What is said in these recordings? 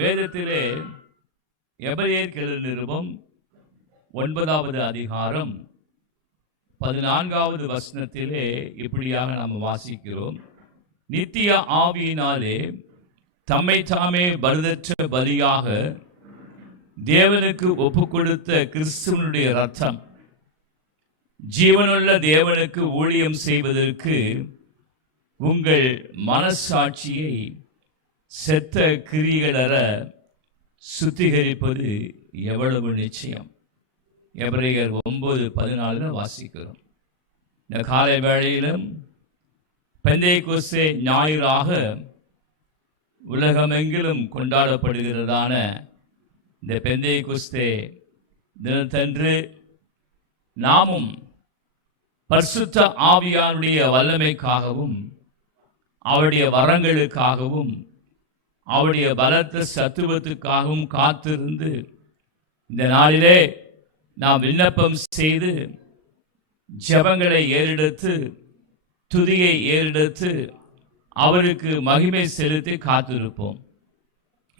வேதத்திலே எபிரேயர் நிருபம் 9வது அதிகாரம் 14வது வசனத்திலே இப்படியாக நாம் வாசிக்கிறோம். நித்திய ஆவியினாலே தம்மை தாமே பழுதற்ற பலியாக தேவனுக்கு ஒப்பு கொடுத்த கிறிஸ்துவனுடைய இரத்தம் ஜீவனுள்ள தேவனுக்கு ஊழியம் செய்வதற்கு உங்கள் மனசாட்சியை செத்த கிரியைகளற சுத்திகரிப்பது எவ்வளவு நிச்சயம். எபிரேயர் 9:14 வாசிக்கிறோம். இந்த காலை வேளையிலும் பெந்தேகோஸ்தே ஞாயிறாக உலகமெங்கிலும் கொண்டாடப்படுகிறதான இந்த பெந்தேகோஸ்தே தினத்தன்று நாமும் பரிசுத்த ஆவியானுடைய வல்லமைக்காகவும் அவருடைய வரங்களுக்காகவும் அவருடைய பலத்த சத்துவத்துக்காகவும் காத்திருந்து இந்த நாளிலே நாம் விண்ணப்பம் செய்து ஜெபங்களை ஏறெடுத்து துதியை ஏறெடுத்து அவருக்கு மகிமை செலுத்தி காத்திருப்போம்.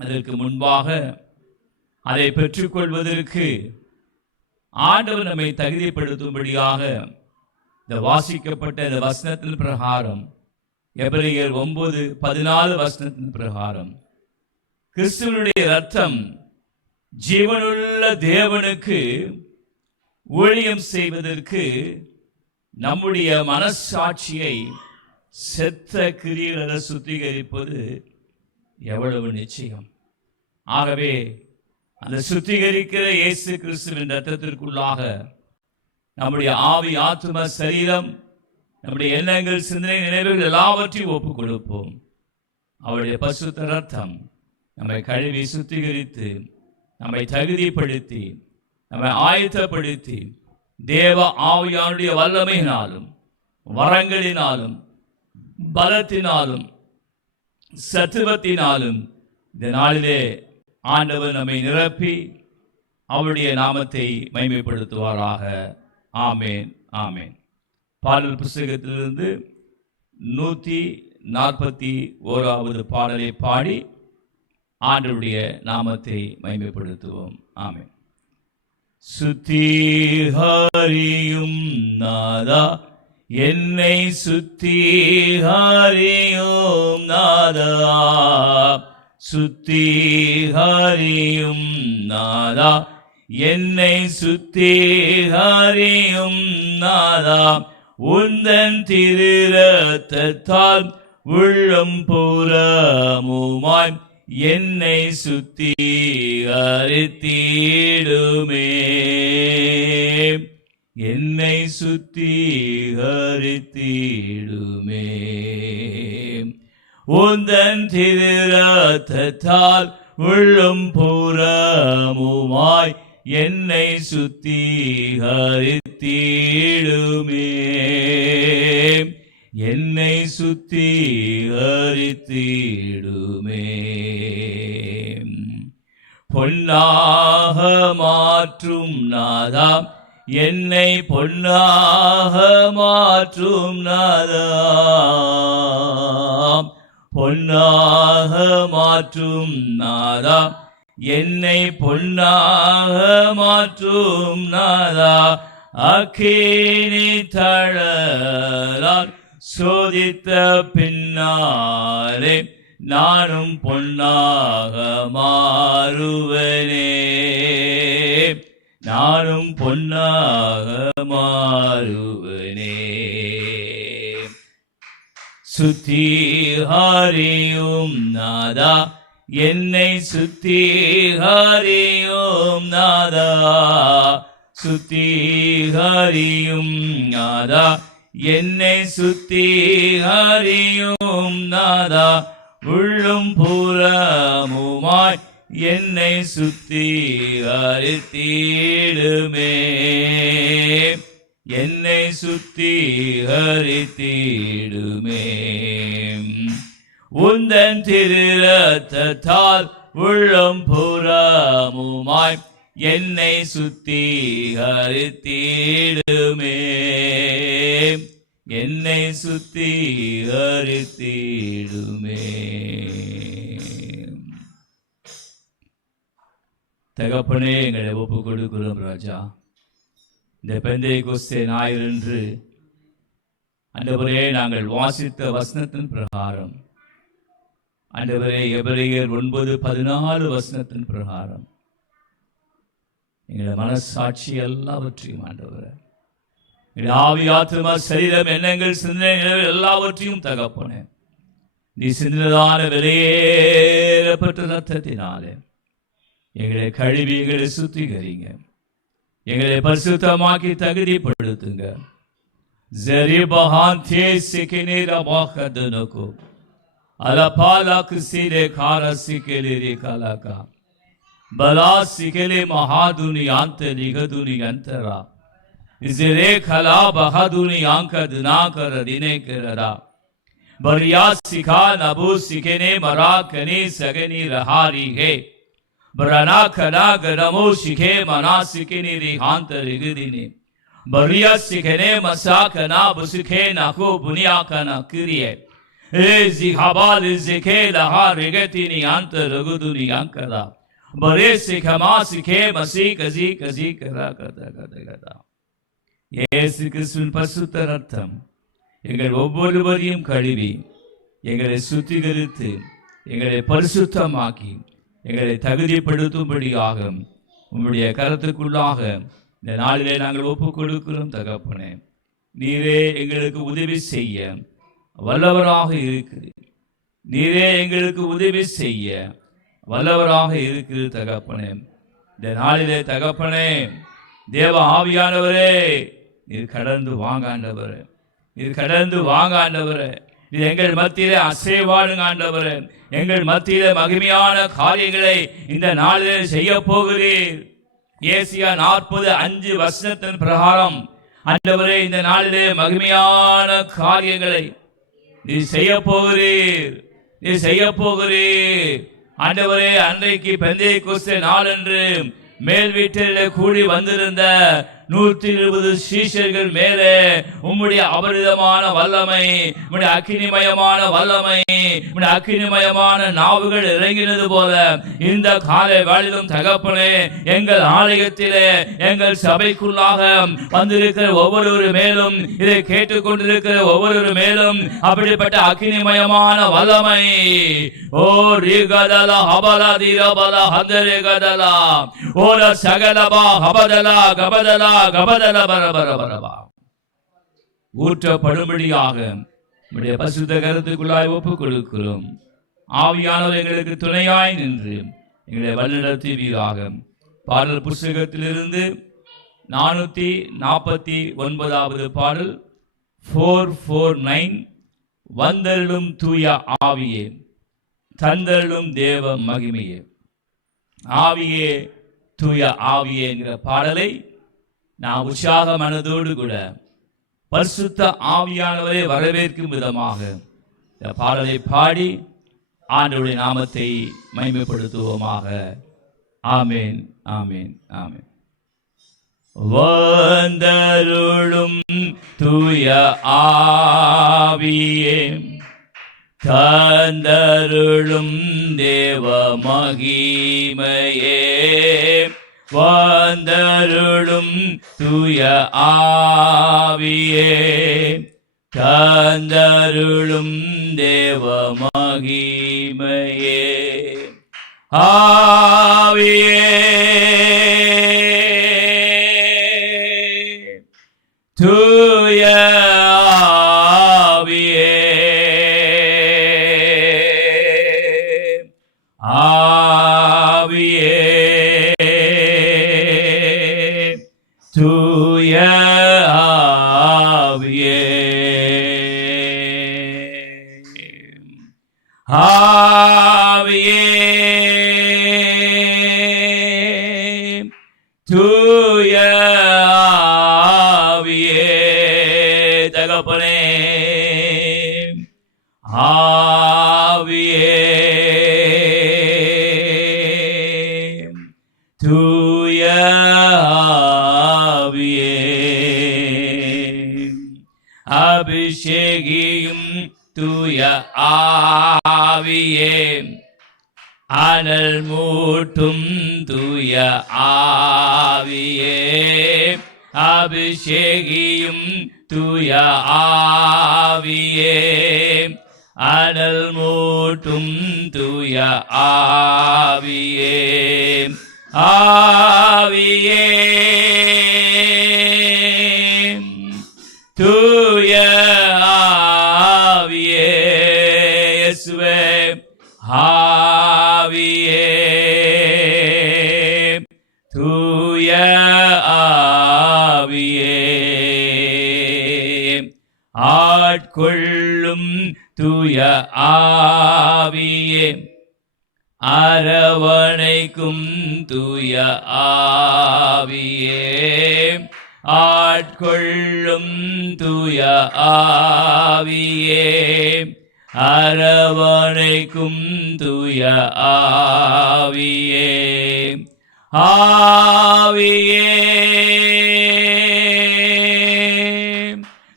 அதற்கு முன்பாக அதை பெற்றுக்கொள்வதற்கு ஆண்டவர் நம்மை தகுதிப்படுத்தும்படியாக இந்த வாசிக்கப்பட்ட இந்த வசனத்தின் பிரகாரம் எபிரேயர் 9:14 வசனத்தின் பிரகாரம் கிறிஸ்துவனுடைய இரத்தம் ஜீவனுள்ள தேவனுக்கு ஊழியம் செய்வதற்கு நம்முடைய மனசாட்சியை செத்த கிரியைகளை சுத்திகரிப்பது எவ்வளவு நிச்சயம். ஆகவே அந்த சுத்திகரிக்கிற இயேசு கிறிஸ்துவின் இரத்தத்திற்குள்ளாக நம்முடைய ஆவி, ஆத்தும, சரீரம், நம்முடைய எண்ணங்கள், சிந்தனை, நினைவுகள் எல்லாவற்றையும் ஒப்புக் கொடுப்போம். அவருடைய பரிசுத்த இரத்தம் நம்மை கழுவி சுத்திகரித்து நம்மை தகுதிப்படுத்தி நம்மை ஆயத்தப்படுத்தி தேவ ஆவியானுடைய வல்லமையினாலும் வரங்களினாலும் பலத்தினாலும் சத்துவத்தினாலும் இந்த நாளிலே ஆண்டவர் நம்மை நிரப்பி அவருடைய நாமத்தை மகிமைப்படுத்துவாராக. ஆமேன், ஆமேன். பாடல் புஸ்தகத்திலிருந்து 141வது பாடலை பாடி ஆண்டவருடைய நாமத்தை மகிமைப்படுத்துவோம். ஆமென். சுத்திகரியும் நாதா, என்னை சுத்திகரியும் நாதா, சுத்திகரியும் நாதா, என்னை சுத்திகரியும் நாதா, உந்தன் திரு இரத்தத்தால் உள்ளம் புறமுமாய் என்னை சுத்திகரித்திடுமே, என்னை சுத்திகரித்திடுமே. உந்தன் திரு இரத்தத்தால் உள்ளம் புறமுமாய் என்னை சுத்திகரித்திடுமே, என்னை சுத்திகரித்திடுமே. பொன்னாக மாற்றும் நாதா, என்னை பொன்னாக மாற்றும் நாதா, பொன்னாக மாற்றும் நாதா, என்னை பொன்னாக மாற்றும் நாதா, அக்கினி தழலால் சோதித்த பின்னாலே நானும் பொன்னாக மாறுவனே, நானும் பொன்னாக மாறுவனே. சுத்திகரியும் நாதா, என்னை சுத்திகரியும் நாதா, சுத்திகரியும் நாதா, என்னை சுத்திகரியும் நாதா, உள்ளும் புறமுமாய் என்னை சுத்திகரித்திடுமே, என்னை சுத்திகரித்திடுமே. உந்தன் திரு இரத்தத்தால் உள்ளம் புறமுமாய் என்னை சுத்திகரித்திடுமே, என்னை சுத்திகரித்திடுமே. தகப்பனே எங்களை ஒப்பு கொடுக்கிறோம் ராஜா. இந்த பெந்தைக்கோஸ்தே ஞாயிறன்று ஆண்டவரே நாங்கள் வாசித்த வசனத்தின் பிரகாரம், ஆண்டவரே எபிரேயர் 9:14 வசனத்தின் பிரகாரம் எங்களுடைய மனசாட்சி எல்லாவற்றையும் ஆண்டவரே, எங்களுடைய ஆவி ஆத்துமா சரீரம் எண்ணங்கள் சிந்தனைகள் எல்லாவற்றையும் தகப்பனே நீ சிந்ததான வெளியேறப்பட்ட ரத்தத்தினாலே எங்களை கழுவி எங்களை சுத்திகரிங்க, எங்களை பரிசுத்தமாக்கி தகுதிப்படுத்துங்க. ஜரிபஹாந்தே சிகினேர வாஹதனகோ அலபாலக் சிரே கார சிகேலே காலகா பலா சிகேலே மகாதுனி ஆந்த நிகதுனி அந்தரா இஸ்ரே கலா பஹதுனி ஆங்க துனாகர தினே கரரா बरिया सिखा नबू सिखेने मरा कने सगनी रहारी है बरना खना गरमो सिखे मना सिकेनी रिहांत रिगदिने बरिया सिखेने मसा कना बुसिखे नाको बुनिया कना किरिए ए जिहाबाल जिखे लहा रिगतिनी अंत रगुदुनी अंकदा बरे सिखमा सिखे मसी कजी कजी करा कदा कदा कदा यीशु கிறிஸ்துவின் பரிசுத்த ரத்தம் எங்கள் ஒவ்வொருவரையும் கழுவி எங்களை சுத்திகரித்து எங்களை பரிசுத்தமாக்கி எங்களை தகுதிப்படுத்தும்படியாக உம்முடைய கருத்துக்குள்ளாக இந்த நாளிலே நாங்கள் ஒப்புக் கொடுக்கிறோம் தகப்பனே. நீரே எங்களுக்கு உதவி செய்ய வல்லவராக இருக்கிறீர், நீரே எங்களுக்கு உதவி செய்ய வல்லவராக இருக்கிறது தகப்பனே. இந்த நாளிலே தகப்பனே தேவ ஆவியானவரே நீர் கடந்து வாங்க ஆண்டவரே, இது கடந்து வாங்க ஆண்டவரே, இது எங்கள் மத்தியிலே அசைவாடுங்க ஆண்டவரே, எங்கள் மத்தியிலே மகிமையான காரியங்களை இந்த நாளிலே செய்ய போகிறீர். ஏசியா 40:5 வசனத்தின் பிரகாரம் ஆண்டவரே இந்த நாளிலே மகிமையான காரியங்களை நீ செய்ய போகிறீர், நீ செய்ய போகிறீர் ஆண்டவரே. அன்றைக்கு பெந்தைக்கோஸ்தே நாளன்று மேல் வீட்டிலே கூடி வந்திருந்த 120 சீஷர்கள் மேலே உம்முடைய அபரிதமான வல்லமை, உம்முடைய அக்கினிமயமான வல்லமை, உம்முடைய அக்கினிமயமான நாவுகள் இறங்கினது போல இந்த காலை வேளையிலும் தகப்பனே எங்கள் ஆலயத்திலே எங்கள் சபைக்குள்ளாக வந்திருக்கிற ஒவ்வொரு மேலும், இதை கேட்டுக்கொண்டிருக்கிற ஒவ்வொரு மேலும் அப்படிப்பட்ட அக்கினிமயமான வல்லமை ஓ ரிகதலா ஹபலா தீரபலா ஹந்தரே கதலா ஓல சகலபா ஹபதலா கபதலா கபதல பரபரபரபா ஊற்றப்படும்படியாக நம்முடைய பரிசுத்த கருத்துக்குள்ளாய் ஒப்புக் கொடுக்கிறோம். ஆவியானவர் எங்களுக்கு துணையாய் நின்று எங்களை வழிநடத்துவீராக. பாடல் புஸ்தகத்திலிருந்து 449வது பாடல் 449 வந்தருளும் தூய ஆவியே தந்தருளும் தேவ மகிமையே. ஆவியே தூய ஆவியே என்கிற பாடலை நான் உற்சாக மனதோடு கூட பரிசுத்த ஆவியானவரை வரவேற்கும் விதமாக இந்த பாடலை பாடி ஆண்டவருடைய நாமத்தை மகிமைப்படுத்துவோமாக. ஆமேன் ஆமேன் ஆமேன். வந்தருளும் தூய ஆவியே தந்தருளும் தேவ மகிமையே வந்தருளும் தூய ஆவியே தந்தருளும் தேவ மகிமையே. ஆவியே தூய ஆவியே ஆவியே தூய ஆவியே ஆவியே தூய ஆவியே தகப்பனே ஆவியே ஊட்டும் தூய ஆவியே அபிஷேகியும் தூய ஆவியே அனல் மூட்டும் தூய ஆவியே ஆவியே தூய ஆவியே இயேசுவே ஆவியே தூய ஆவியே ஆட்கொள்ளும் தூய ஆவியே அரவணைக்கும் தூய ஆவியே ஆட்கொள்ளும் தூய ஆவியே அரவணைக்கும் தூய ஆவியே ஆவியே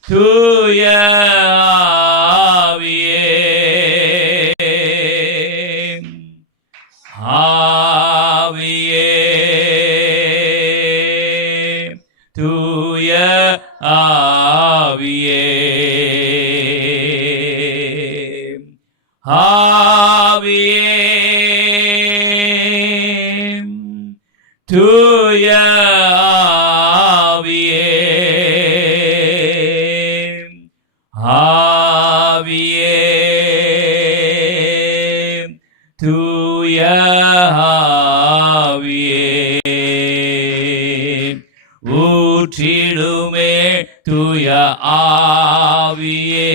தூய ஆவியே ஆவியே தூய ஆவியே ஆவியே தூய ஆவியே ஆவியே தூய ஆவியே ஊற்றிடுமே தூய ஆவியே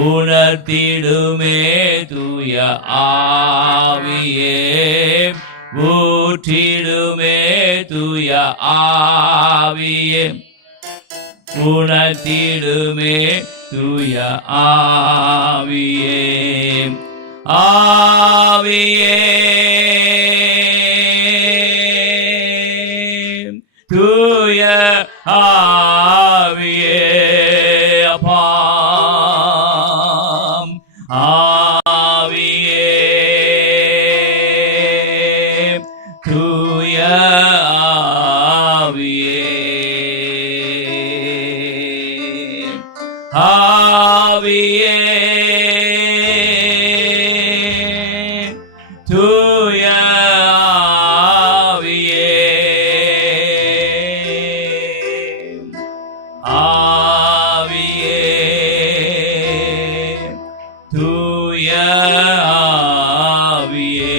உணர்த்திடுமே தூய ஆவியே ஊற்றிடுமே தூய ஆவியே உணர்த்திடுமே தூய ஆவியே ஆவியே தூய ஆவியே அப்பாம் ஆவியே தூய ஆவியே ஆவியே தூய ஆவியே தூய ஆவியே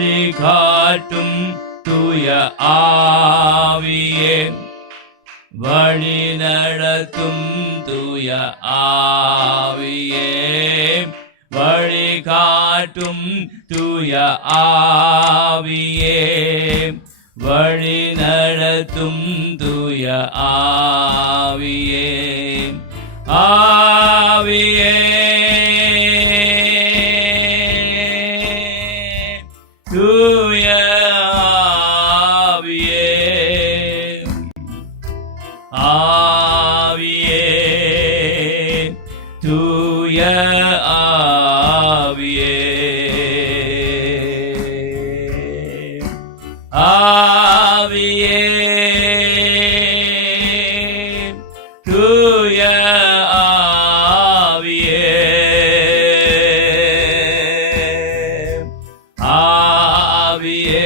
வழிகாட்டும் தூய ஆவியே வழி நடத்தும் தூய ஆவியே வழிகாட்டும் தூய ஆவியே வழி நடத்தும் தூய ஆவியே ஆவியே தூய ஆவியே ஆவியே தூய ஆவியே ஆவியே தூய ஆவியே ஆவியே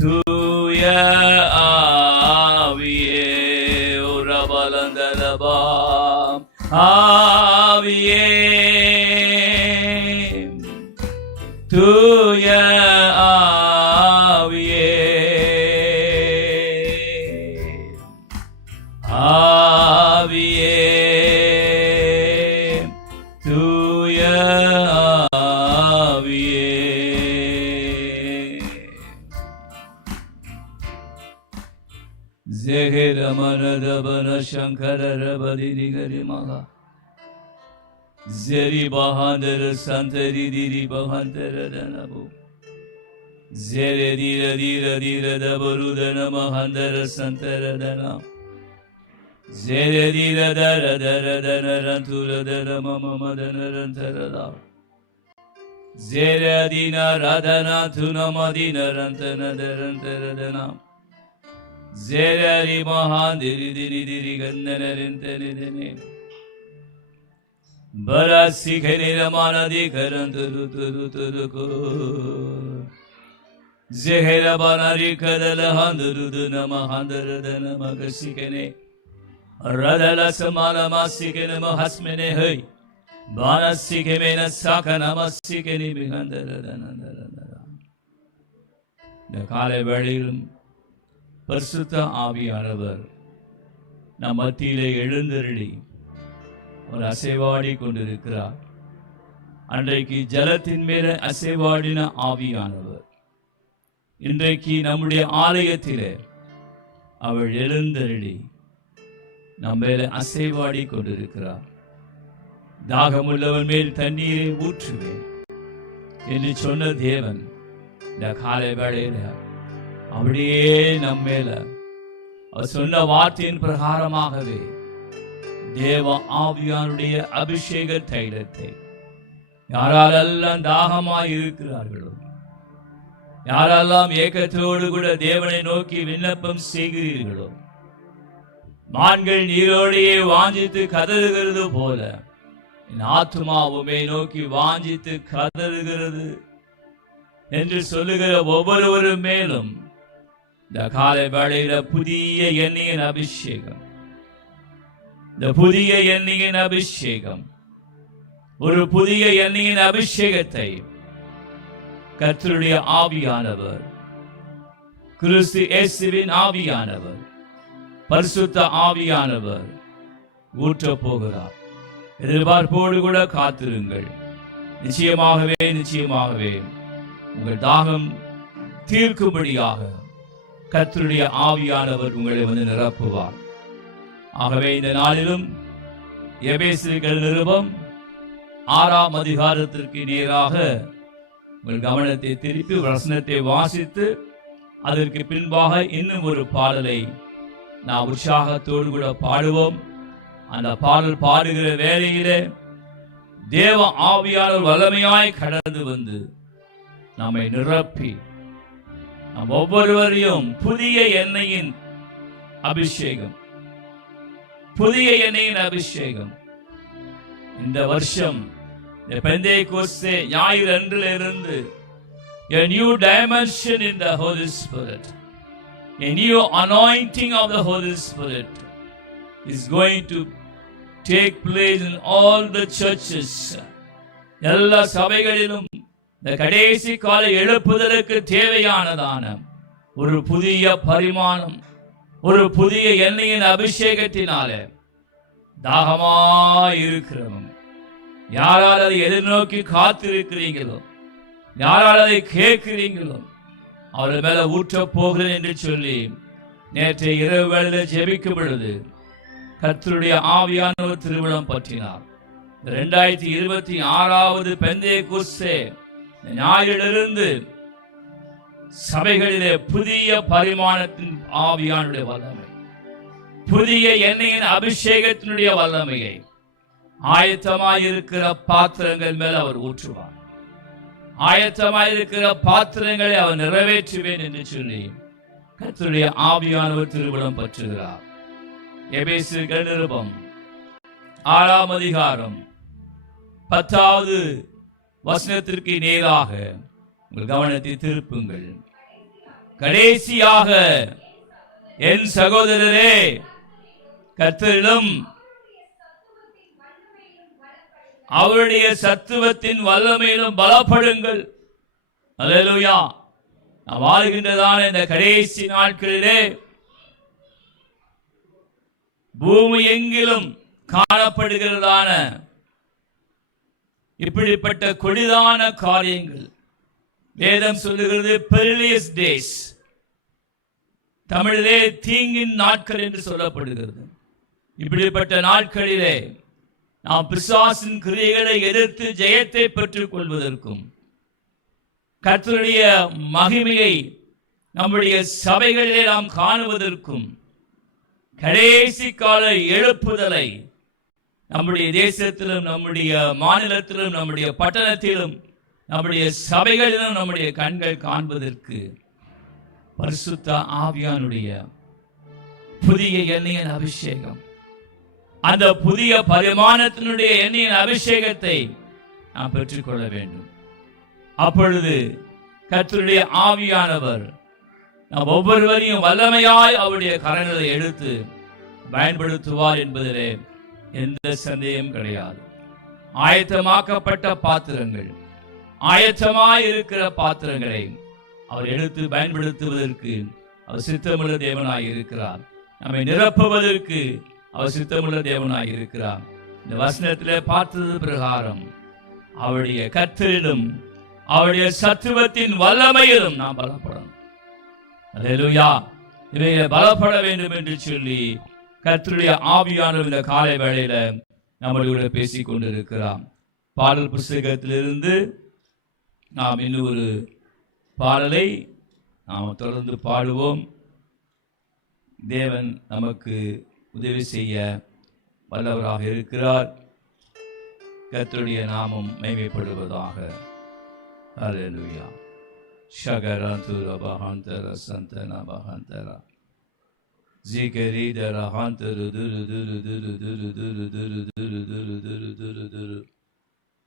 தூய ஆவியே உரபலந்தலபா ஆவியே தூய ஆவியே ஆவியே தூய ஆவியே ஜெகர மனரபன Sankara ரபதிரி கரிமகா Zeri bahandar santari diri bahandar danabu. Zere dira dira dira dabaru dana mahandar santara dana. Zeredira dara dara dara rantura dara mama madana rantarada. Zeredina radana tuna madina rantana darantaradana. Zereri mahandiri diri diri gandana rantane. Barasi khenira manadi karanturu turu turu ko. Zehera banari kadala handuru duna mahandaradana magasikene. Radala samana masikene mahasmene hey. Banasikemena sakana masikene bihandaradana. இந்த காலை வேளையிலும் பரிசுத்த ஆவியானவர் நம் மத்தியிலே எழுந்தருளி ஒரு அசைவாடி கொண்டிருக்கிறார். அன்றைக்கு ஜலத்தின் மேல அசைவாடின ஆவியானவர் இன்றைக்கு நம்முடைய ஆலயத்திலே அவள் எழுந்தருளி நம் மேல அசைவாடி கொண்டிருக்கிறார். தாகமுள்ளவன் மேல் தண்ணீரை ஊற்றுவேன் என்று சொன்ன தேவன் இந்த காலை வேளையில அப்படியே நம் மேல சொன்ன வார்த்தையின் பிரகாரமாகவே தேவ ஆவியானுடைய அபிஷேக தைலத்தை யாரெல்லாம் தாகமாய் இருக்கிறார்களோ, யாரெல்லாம் ஏக்கத்தோடு கூட தேவனை நோக்கி விண்ணப்பம் செய்கிறீர்களோ, மான்கள் நீரோடையே வாஞ்சித்து கதறுகிறது போல என் ஆத்துமாவுமே நோக்கி வாஞ்சித்து கதறுகிறது என்று சொல்லுகிற ஒவ்வொருவரும் மேலும் இந்த காலை வேளையில புதிய எண்ணெயின் அபிஷேகம், இந்த புதிய எண்ணெயின் அபிஷேகம், ஒரு புதிய எண்ணெயின் அபிஷேகத்தை கர்த்தருடைய ஆவியானவர், கிறிஸ்து இயேசுவின் ஆவியானவர், பரிசுத்த ஆவியானவர் ஊற்றப் போகிறார். எதிர்பார்ப்போடு கூட காத்திருங்கள். நிச்சயமாகவே நிச்சயமாகவே உங்கள் தாகம் தீர்க்கும்படியாக கர்த்தருடைய ஆவியானவர் உங்களை வந்து நிரப்புவார். ஆகவே இந்த நாளிலும் எபேசியர் நிருபம் 6ஆம் அதிகாரத்திற்கு நேராக உங்கள் கவனத்தை திருப்பி வசனத்தை வாசித்து அதற்கு பின்பாக இன்னும் ஒரு பாடலை நாம் உற்சாகத்தோடு கூட பாடுவோம். அந்த பாடல் பாடுகிற வேளையிலே தேவ ஆவியானவர் வல்லமையாய் கடந்து வந்து நம்மை நிரப்பி நம் ஒவ்வொருவரையும் புதிய எண்ணெயின் அபிஷேகம், புதிய எண்ணெயின் அபிஷேகம் இந்த வருஷம் பெந்தேகோஸ்தே ஞாயிறு அன்றிலிருந்து a new dimension in the Holy Spirit, a new anointing of the Holy Spirit is going to take place in all the churches. எல்லா சபைகளிலும் இந்த கடைசி கால எழுப்புதலுக்கு தேவையானதான ஒரு புதிய பரிமாணம், ஒரு புதிய எண்ணெயின் அபிஷேகத்தினாலே தாகமாய் இருக்கிறவங்க யாரால் அதை எதிர்நோக்கி காத்திருக்கிறீங்களோ, யாரால் அதை கேட்கிறீங்களோ அவர்கள் மேல ஊற்ற போகிறேன் என்று சொல்லி நேற்றைய இரவு வேளையில் ஜெபிக்கும் பொழுது கர்த்தருடைய ஆவியானவர் திருவிழம் பற்றினார். 2026வது பெந்தேகோஸ்தே ஞாயிறிலிருந்து சபைகளிலே புதிய பரிமாணத்தின் ஆவியானுடைய வல்லமை, புதிய எண்ணெயின் அபிஷேகத்தினுடைய வல்லமையை ஆயத்தமாயிருக்கிற பாத்திரங்கள் மேல் அவர் ஊற்றுவார். ஆயத்தமாயிருக்கிற பாத்திரங்களை அவர் நிறைவேற்றுவேன் என்று சொல்லி கர்த்தருடைய ஆவியானவர் திருவிழம் பற்றுகிறார். எபேசியர் நிருபம் 6ஆம் அதிகாரம் 10வது வசனத்திற்கு நேராக உங்கள் கவனத்தை திருப்புங்கள். கடைசியாக என் சகோதரரே, கர்த்தரிடம் அவருடைய சத்துவத்தின் வல்லமையிலும் பலப்படுங்கள். அல்லேலூயா. நாம் வாழ்கின்றதான இந்த கடைசி நாட்களிலே பூமி எங்கிலும் காணப்படுகிறதான இப்படிப்பட்ட கொடிதான காரியங்கள் வேதம் சொல்லுகிறது பெரிலியஸ் டேஸ், தமிழிலே தீங்கின் நாட்கள் என்று சொல்லப்படுகிறது. இப்படிப்பட்ட நாட்களிலே நாம் பிசாசின் கிரியைகளை எதிர்த்து ஜெயத்தை பெற்றுக் கொள்வதற்கும் கர்த்தருடைய மகிமையை நம்முடைய சபைகளிலே நாம் காணுவதற்கும் கடைசி கால எழுப்புதலை நம்முடைய தேசத்திலும், நம்முடைய மாநிலத்திலும், நம்முடைய பட்டணத்திலும், நம்முடைய சபைகளிலும் நம்முடைய கண்கள் காண்பதற்கு பரிசுத்த ஆவியானுடைய புதிய எண்ணெயின் அபிஷேகம், அந்த புதிய பரிமாணத்தினுடைய எண்ணெயின் அபிஷேகத்தை நாம் பெற்றுக்கொள்ள வேண்டும். அப்பொழுது கர்த்தருடைய ஆவியானவர் நாம் ஒவ்வொருவரையும் வல்லமையாய் அவருடைய கரங்களை எடுத்து பயன்படுத்துவார் என்பதிலே எந்த சந்தேகம் கிடையாது. ஆயத்தமாக்கப்பட்ட பாத்திரங்கள், ஆயத்தமாய் இருக்கிற பாத்திரங்களை அவர் எடுத்து பயன்படுத்துவதற்கு அவர் சித்தமுள்ள தேவனாய் இருக்கிறார். நம்மை நிரப்புவதற்கு அவர் சித்தமுள்ள தேவனாய் இருக்கிறார். இந்த வசனத்திலே பார்த்தது பிரகாரம் அவருடைய கர்த்தரிலும் அவருடைய சத்துவத்தின் வல்லமையிலும் நாம் பலப்படணும். அல்லேலூயா. இவைகளை பலப்பட வேண்டும் என்று சொல்லி கர்த்தருடைய ஆவியானவர் இந்த காலை வேளையில நம்மளோட பேசிக் கொண்டிருக்கிறார். பாடல் புஸ்தகத்திலிருந்து நாம் இன்னும் ஒரு பாடலை நாம் தொடர்ந்து பாடுவோம். தேவன் நமக்கு உதவி செய்ய வல்லவராக இருக்கிறார். கர்த்தருடைய நாமம் மகிமைப்படுவதாக. அல்லேலூயா. ஷகரந்துர பஹந்தர சந்தன பஹந்தர ஜிகரிதர ஹந்தரு துரு துரு துரு துரு துரு துரு துரு துரு துரு துரு துரு.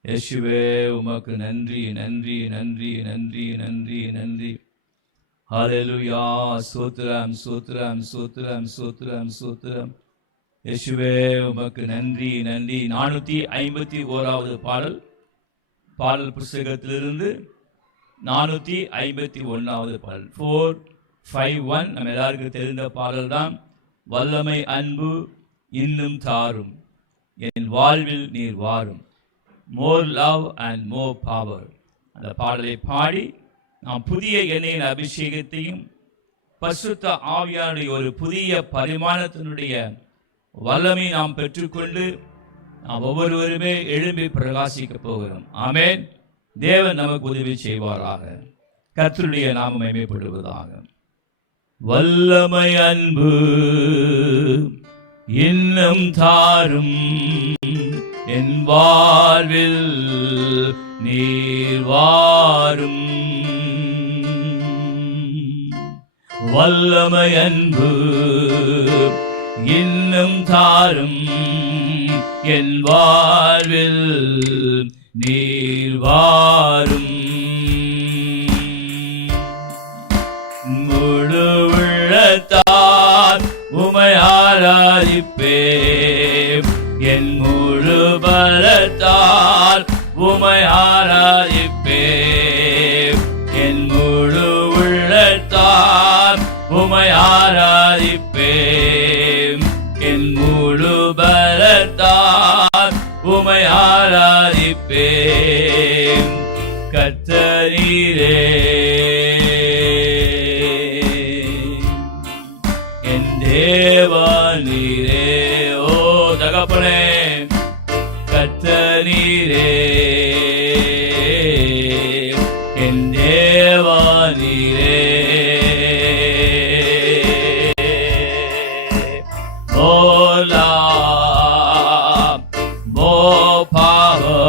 இயேசுவே உமக்கு நன்றி நன்றி நன்றி நன்றி நன்றி நன்றி. ஹல்லேலூயா. ஸ்தோத்திரம் ஸ்தோத்திரம் ஸ்தோத்திரம் ஸ்தோத்திரம் ஸ்தோத்திரம். இயேசுவே உமக்கு நன்றி நன்றி. 451வது பாடல், பாடல் புஸ்தகத்திலிருந்து 451வது பாடல். 451 நம்ம எல்லாருக்கும் தெரிந்த பாடல் தான். வல்லமை அன்பு இன்னும் தாரும், என் வாழ்வில் நீர் வாரும், more love and more power. அந்த பாடலை பாடி நாம் புதிய எண்ணெயின் அபிஷேகத்தையும் பரிசுத்த ஆவியானுடைய ஒரு புதிய பரிமாணத்தினுடைய வல்லமை நாம் பெற்றுக்கொண்டு நாம் ஒவ்வொருவருமே எழும்பி பிரகாசிக்க போகிறோம். ஆமென். தேவன் நமக்கு உதவி செய்வாராக. கர்த்தருடைய நாமம் மகிமைப்படுவதாக. வல்லமை அன்பு இன்னும் தாரும், என் வாழ்வில் நீர் வாரும். வல்லமை அன்பு இன்னும் தாரும், என் வாழ்வில் நீர் வாரும். முழு உள்ளத்தால் உமை ஆராதிப்பேன், என் முழு பலத்தால் உமை ஆராதிப்பேன், என் முழு உள்ளத்தால் உமை ஆராதிப்பேன், என் முழு பலத்தால் உமை ஆராதிப்பேன். கர்த்தரீரே என் தேவனீரே. ஓ தகப்பனே, கர்த்தரீரே என் தேவனீரே. More love, more power,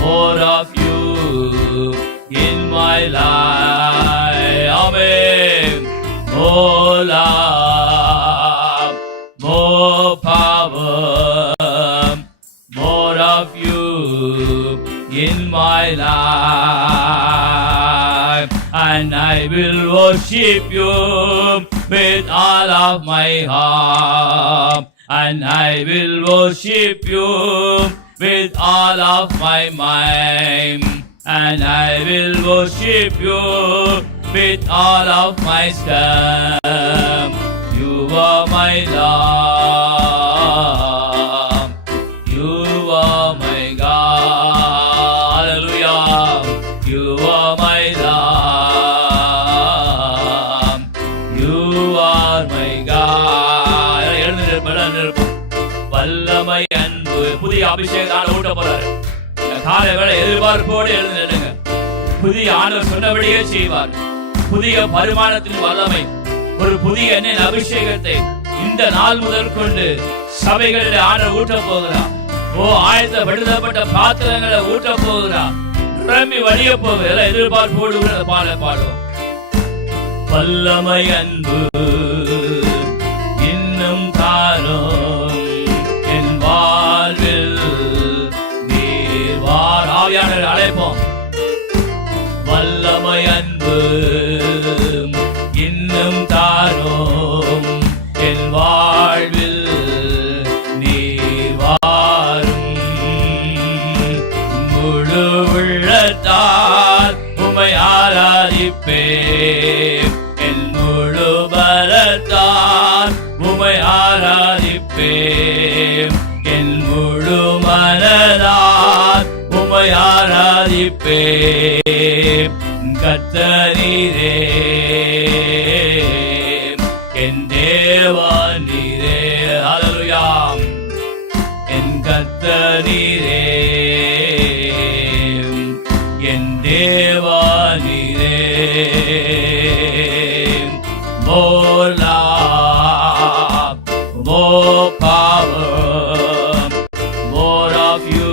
more of you in my life. Amen. More love, more power, more of you in my life. And I will worship you with all of my heart, and I will worship you with all of my mind, and I will worship you with all of my strength. You are my love, you are my God. Hallelujah. You are my love, you are my God. எழுந்திருப்போம். வல்லமை அன்பு புதிய அபிஷேகம் ஊட்ட போறாரு. காலை வேளை எதிர்பார்ப்போடு எழுந்திருங்க. புதிய ஆண்டவர் சொன்னபடியே செய்வார். புதிய பரிமாணத்தின் வல்லமை, ஒரு புதிய எண்ணெய் அபிஷேகத்தை இந்த நாள் முதல் கொண்டு சபைகளில் ஆண்டவர் ஊட்ட போகிறார். ஆயத்த விடுதப்பட்ட பாத்திரங்களை ஊட்ட போகிறார். நிரம்பி வழிய போகிற எதிர்பார்ப்போடு பாடுவோம். வல்லமை அன்பு இன்னும் தாரும் என் வாழ்வில் நீர் வார். ஆவியானவரை அழைப்போம். வல்லமை அன்பு இன்னும் தாரும் என் வாழ்வில் நீர் வாரும். முழு உள்ளத்தால் உம்மை ஆராதிப்பேன். என் முழு பலத்தால் உம்மை ஆராதிப்பேன். என் முழு மனதால் உம்மை ஆராதிப்பேன். கர்த்தரீரே என் தேவா நீரே. ஹல்லேலூயா. என் கர்த்தரீரே என் தேவா நீரே. More love, more power, more of you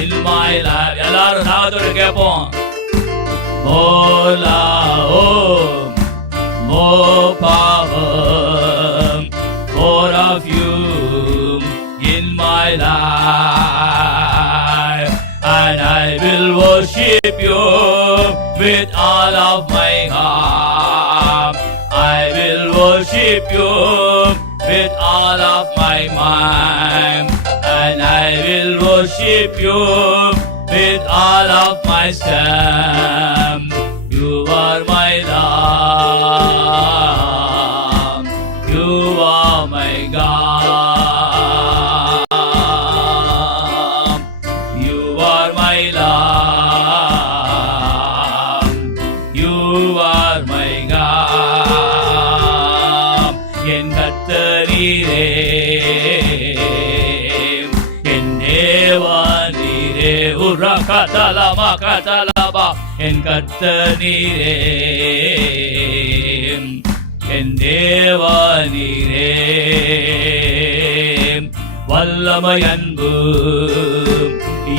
in my life. எல்லாரும் நாதோடு கேட்போம். More love, more power, more of you in my life. And I will worship you with all of my heart. I will worship you with all of my mind. And I will worship you with all of my strength. You are my love. You are my God. You are my love. You are my God. என் கர்த்தரீரே என் தேவா நீரே. உரா கதலமா கதலபா. என் கர்த்தரீரே என் தேவா நீரே. வல்லமை அன்பு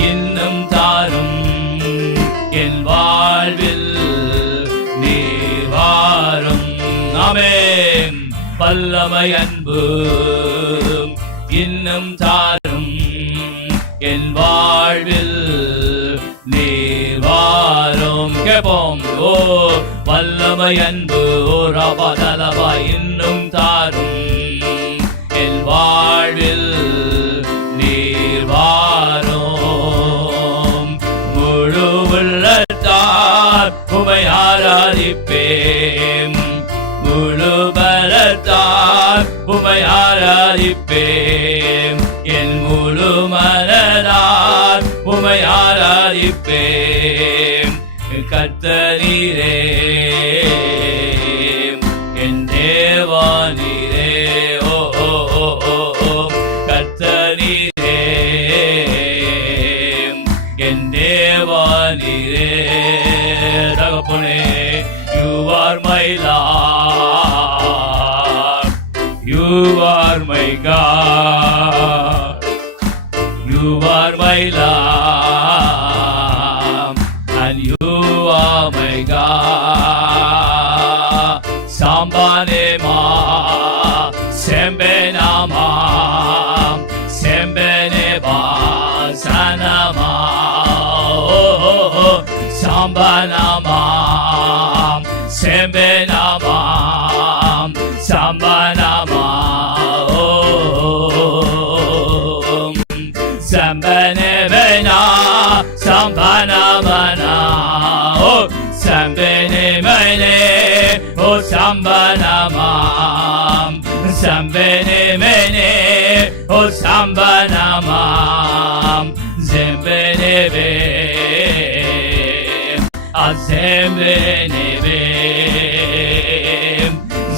இன்னும் தாரும் என் வாழ்வில் நீர் வாரும். ஆமென். வல்லமை அன்பு இன்னும் தாரும் என் வாழ்வில் நீர் வாரும். கேட்போம். வல்லமை அன்பு ரபதலபா இன்னும் தாரும் என் வாழ்வில் நீர் வாரும். முழு உள்ளத்தால் உம்மை ஆராதிப்பேன். முழு பலத்தால் உம்மை ஆராதிப்பேன். என் முழு மனதால் உம்மை ஆராதிப்பேன். கர்த்தரீரே என் தேவா நீரே. ஓ ஓ ஓ ஓ ஓ கர்த்தரீரே என் தேவா நீரே. தகப்பனே. You are my Lord. You are my God. You are my Lord. And you are my God. Sambanema, Sembenama, Sembeneba, Sanama, Sambanama, Sembenama, Sambanama, Sambanebena, Sambanamana, Sambenemene, Sambanama, Sambenemene, Sambanama, Zembenebe, Zembenebe,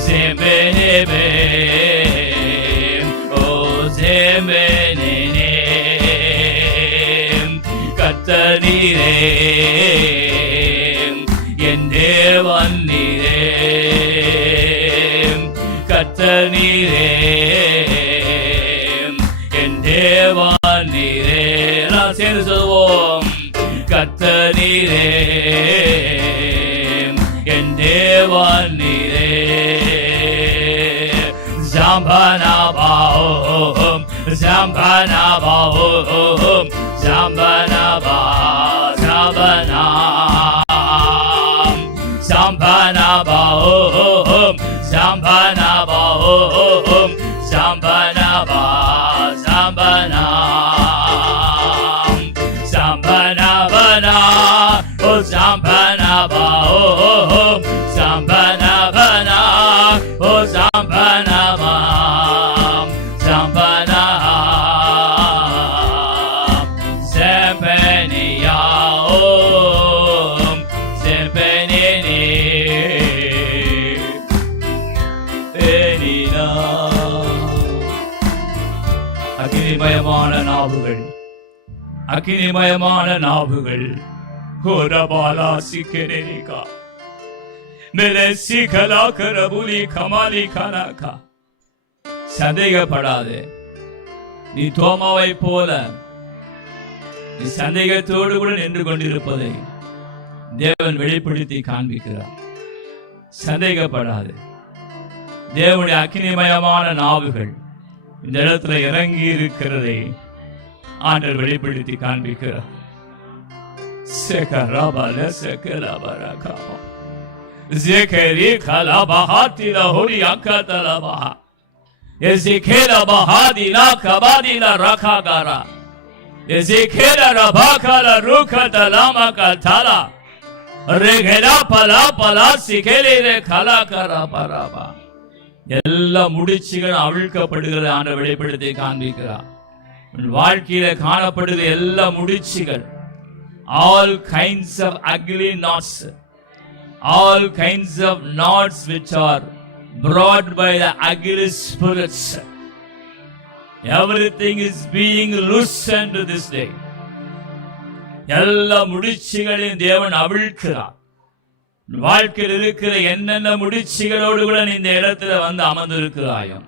Zembenebe, Zembenene. கர்த்தரீரே என் தேவன் நீரே. எல்லாம் சேர்ந்து சொல்வோம். கர்த்தர் நீரே, என் தேவன் நீரே. ஜாம்பனா பாஹோம், ஜாம்பனா பாஹோம், ஜாம்பனா பா, ஜாம்பனா, ஜாம்பனா பாஹோம், ஜாம்பனா பாஹோம், ஜாம்பனா பா, ஜாம்பனா, ஜாம்பனா பனா, ஓ ஜாம்பனா பாஹோம், ஜாம்பனா பனா, ஓ ஜாம்பனா பா, ஜாம்பனா, ஜெபனியா ஓம், ஜெபனினி ஏனினா. அக்னிமயமான நாவுகள், அக்னிமயமான நாவுகள். கோரபாலா சிக்கரேகா மேலே சிகலா கரபுலி கமாலி கனாகா. சந்தேகப்படாதே. நீ தோமாவை போல நீ சந்தேகத்தோடு கூட நின்று கொண்டிருப்பதை தேவன் வெளிப்படுத்தி காண்பிக்கிறார். சந்தேகப்படாது. தேவனுடைய அக்னிமயமான நாவுகள் இந்த இடத்துல இறங்கி இருக்கிறதை ஆண்டவர் வெளிப்படுத்தி காண்பிக்கிறார். செகராபால செகராபரகா ஜெகரி கலபஹாத்தில ஹோரி அக்கதலபஹா எசிகேல பஹாதிலா கபாதில ரகாகாரா எசிகேல ரபாகல ருகதலமா கதலா ரெகலா பலா பலா சிகேலே ரே கலாகரா பரபா. எல்லா முடிச்சுகள் அவிழ்க்கப்படுகிற ஆண்டவர் வெளிப்படுத்தி காண்பிக்கிறார். வாழ்க்கையில காணப்படுகிற எல்லா முடிச்சுகள், all kinds of ugly knots, all kinds of knots which are brought by the ugly spirits, everything is being loosened this day. எல்லா முடிச்சுகளையும் தேவன் அவிழ்க்கிறார். வாழ்க்கையில் இருக்கிற என்னென்ன முடிச்சுகளோடு கூட நீ இந்த இடத்துல வந்து அமர்ந்திருக்கிறாயோ,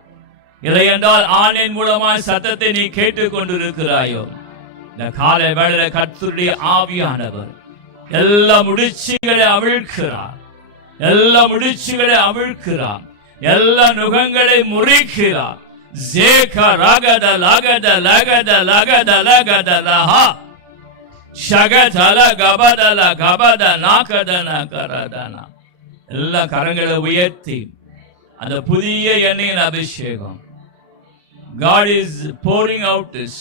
இல்லை என்றால் ஆன்லைன் மூலமாய் சத்தத்தை நீ கேட்டுக் கொண்டிருக்கிறாயோ, இந்த காலை வேளையில கர்த்தருடைய ஆவியானவர் எல்லா முடிச்சுகளை அவிழ்க்கிறார், எல்லா முடிச்சுகளை அவிழ்க்கிறார், எல்லா நுகங்களை முறிக்கிறார். ஜேக ரகத லகத லகத லகத லகத லஹா ஷகதல கபதல கபத நாகதன கரதன. எல்லா கரங்களை உயர்த்தி அந்த புதிய எண்ணெயின் அபிஷேகம். God is pouring out this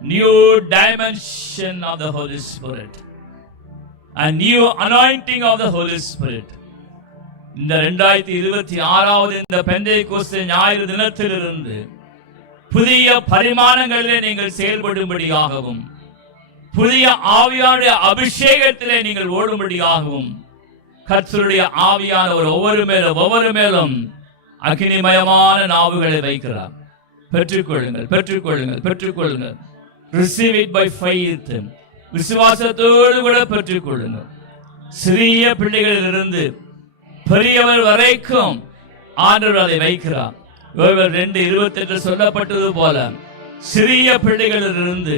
new dimension of the Holy Spirit, a new anointing of the Holy Spirit. இந்த 2026 இந்த பெந்தேகோஸ்தே ஞாயிறு தினத்திலிருந்து புதிய பரிமாணங்களிலே நீங்கள் செயல்படும்படியாகவும், புதிய ஆவியானுடைய அபிஷேகத்திலே நீங்கள் ஓடும்படியாகவும் கர்த்தருடைய ஆவியானவர் ஒவ்வொரு மேலும் அக்னிமயமான நாவுகளை வைக்கிறார். பெற்றுக்கொள்ளுங்கள், பெற்றுக்கொள்ளுங்கள், பெற்றுக்கொள்ளுங்கள். Receive it by faith. விசுவாசத்தோடு கூட பெற்றுக்கொள்ளுங்கள். சிறிய பிள்ளைகளிலிருந்து பெரியவர் வரைக்கும் ஆண்டவர் அதை வைக்கிறார். 2:28 சொல்லப்பட்டது போல சிறிய பிள்ளைகளிலிருந்து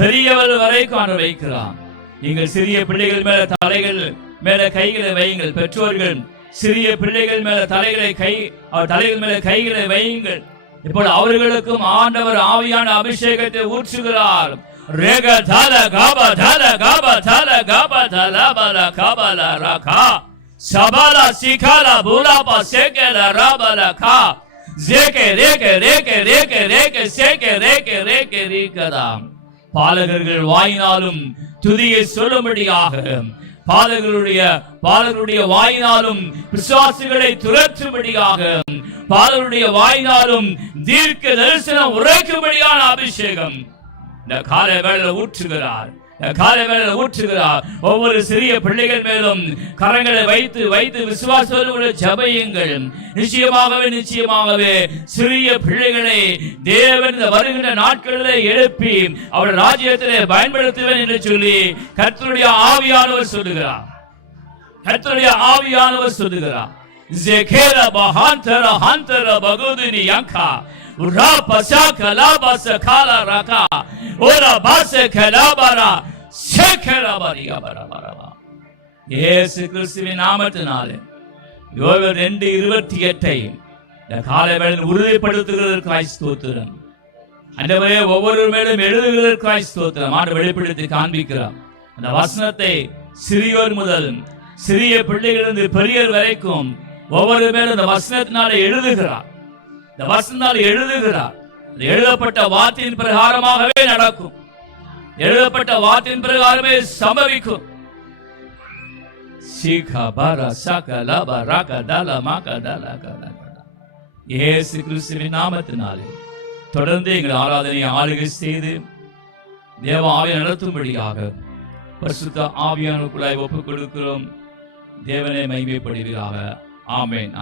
பெரியவர் வரைக்கும் ஆண்டவர் வைக்கிறார். நீங்கள் சிறிய பிள்ளைகள் மேல தலைகள் மேல கைகளை வையுங்கள். பெற்றோர்கள் சிறிய பிள்ளைகள் மேல தலைகள் மேல கைகளை வையுங்கள். இப்போது அவர்களுக்கும் ஆண்டவர் ஆவியான அபிஷேகத்தை ஊற்றுகிறார். ரேக தல காப தல காப தல காப தல பல காபல ரகா சபல சிகல புலாப சேகல ரபல கா ஜேகே ரேகே ரேகே ரேகே ரேகே சேகே ரேகே ரேகே ரீகதாம். பாலகர்கள் வாயினாலும் துதியை சொல்லும்படியாக, பாலகருடைய வாயினாலும் விசுவாசிகளை துரத்தும்படியாக, பாலகருடைய வாயினாலும் தீர்க்க தரிசனம் உரைக்கும்படியான அபிஷேகம் இந்த காலை வேளையில ஊற்றுகிறார். ஒவ்வொரு சிறிய பிள்ளைகள் மேலும் கரங்களை வைத்து வைத்து விசுவாசத்தோடு ஜெபியுங்கள். நிச்சயமாகவே சிறிய பிள்ளைகளை தேவன் வருகின்ற நாட்களிலே எழுப்பி அவருடைய ராஜ்யத்திலே பயன்படுத்துவேன் என்று சொல்லி கர்த்தருடைய ஆவியானவர் சொல்லுகிறார். ஜெகேல பஹாந்தர ஹாந்தர பகுதினி யங்கா Urapasa kalabasa kala raka. Ora basa kalabara. Sekalabariya barabaraba. இயேசு கிறிஸ்துவின் நாமத்தினாலே யோவேல் 2:28 இந்த காலை வேளையில் உறுதிப்படுத்துகிறதற்காய் ஸ்தோத்திரம். ஆண்டவரே, ஒவ்வொரு மேலும் எழுதுகிறதற்காய் ஸ்தோத்திரம். ஆண்டு வெளிப்படுத்தி காண்பிக்கிறார். அந்த வசனத்தை சிறியோர் முதல் சிறிய பிள்ளைகளிலிருந்து பெரியர் வரைக்கும் ஒவ்வொரு மேலும் இந்த வசனத்தினாலே எழுதுகிறார். இந்த வசனத்தால் எழுதுகிறார். எழுதப்பட்ட வார்த்தையின் பிரகாரமாகவே நடக்கும். எழுதப்பட்ட வார்த்தையின் பிரகாரமே சம்பவிக்கும். இயேசு கிறிஸ்துவின் நாமத்தினாலே தொடர்ந்து எங்கள் ஆராதனை ஆளுகை செய்து தேவ ஆவியை நடத்தும்படியாக பரிசுத்த ஆவியானவருக்குள்ளாய் ஒப்புக் கொடுக்கிறோம். தேவனை மகிமைப்படுவீராக. ஆமென்.